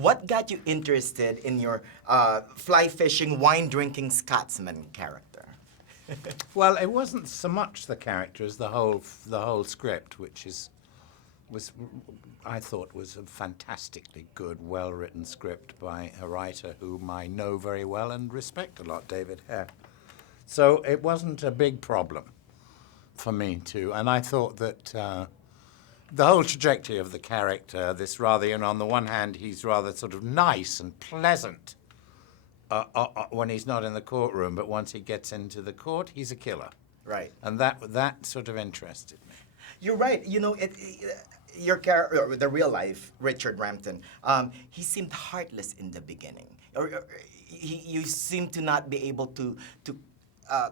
what got you interested in your fly fishing, wine drinking Scotsman character? Well, it wasn't so much the character as the whole script, which was I thought was a fantastically good, well-written script by a writer whom I know very well and respect a lot, David Hare. So it wasn't a big problem for me to, and I thought that the whole trajectory of the character, this rather, on the one hand, he's rather sort of nice and pleasant when he's not in the courtroom, but once he gets into the court, he's a killer. Right. And that sort of interested me. You're right. Your character, the real life Richard Rampton, he seemed heartless in the beginning. You seem to not be able to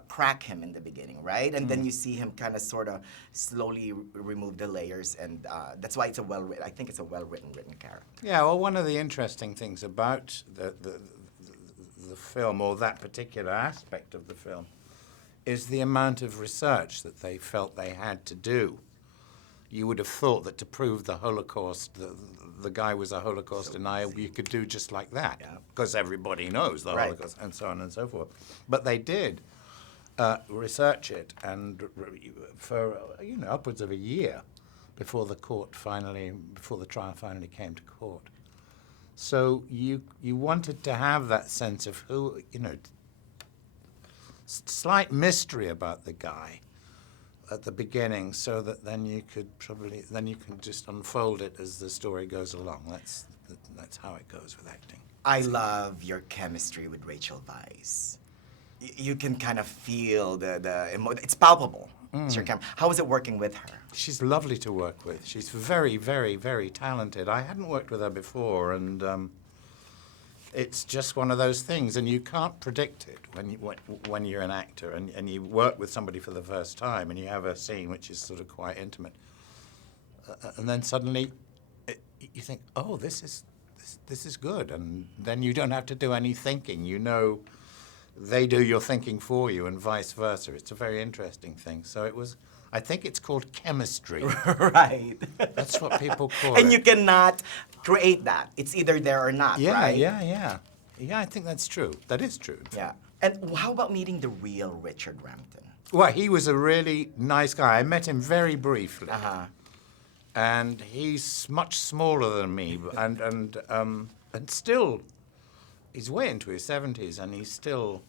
crack him in the beginning, right? And then you see him kind of sort of slowly remove the layers, and that's why it's a I think it's a written character. Yeah, well, one of the interesting things about the film, or that particular aspect of the film, is the amount of research that they felt they had to do. You would have thought that to prove the Holocaust, the guy was a Holocaust denier, you could do just like that, because everybody knows the Holocaust, and so on and so forth. But they did research it, and for upwards of a year before the trial finally came to court. So you wanted to have that sense of who, slight mystery about the guy at the beginning, so that then you can just unfold it as the story goes along. That's how it goes with acting. I love your chemistry with Rachel Weisz. You can kind of feel it's palpable. It's your how was it working with her? She's lovely to work with. She's very, very, very talented. I hadn't worked with her before, and it's just one of those things, and you can't predict it when you're an actor and you work with somebody for the first time and you have a scene which is sort of quite intimate, and then suddenly you think, oh, this is good, and then you don't have to do any thinking. They do your thinking for you, and vice versa. It's a very interesting thing. So it was. I think it's called chemistry. Right. That's what people call it. And you cannot create that. It's either there or not, right? Yeah, I think that's true. That is true. Yeah. And how about meeting the real Richard Rampton? Well, he was a really nice guy. I met him very briefly. Uh-huh. And he's much smaller than me, and still, he's way into his 70s, and he's still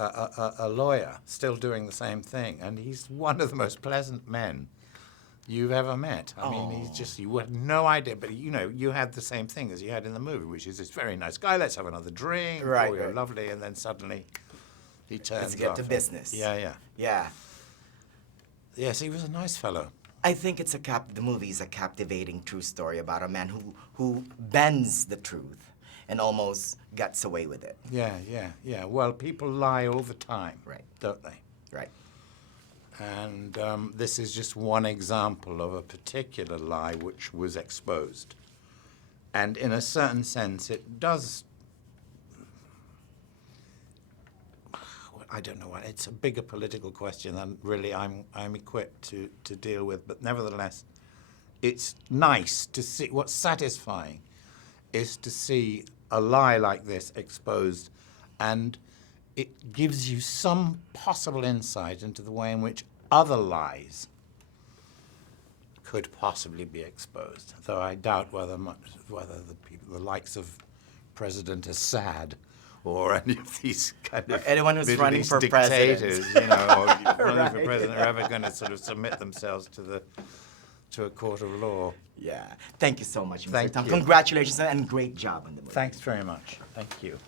a lawyer, still doing the same thing. And he's one of the most pleasant men you've ever met. I mean, you had no idea, but you had the same thing as you had in the movie, which is this very nice guy, let's have another drink, right, you're lovely, and then suddenly he turns Let's get off. to business. Yeah. Yes, he was a nice fellow. I think the movie is a captivating true story about a man who bends the truth and almost gets away with it. Yeah. Well, people lie all the time, right? Don't they? Right. And this is just one example of a particular lie which was exposed. And in a certain sense, it does. I don't know what. It's a bigger political question than really I'm equipped to deal with. But nevertheless, it's nice to see. What's satisfying is to see a lie like this exposed, and it gives you some possible insight into the way in which other lies could possibly be exposed. Though I doubt whether the likes of President Assad or any of these kind of anyone who's running for dictators, president, or running for president, are ever going to sort of submit themselves to a court of law. Yeah. Thank you so much, Mr. Thank Tom. you. Congratulations and great job on the movie. Thanks very much. Thank you.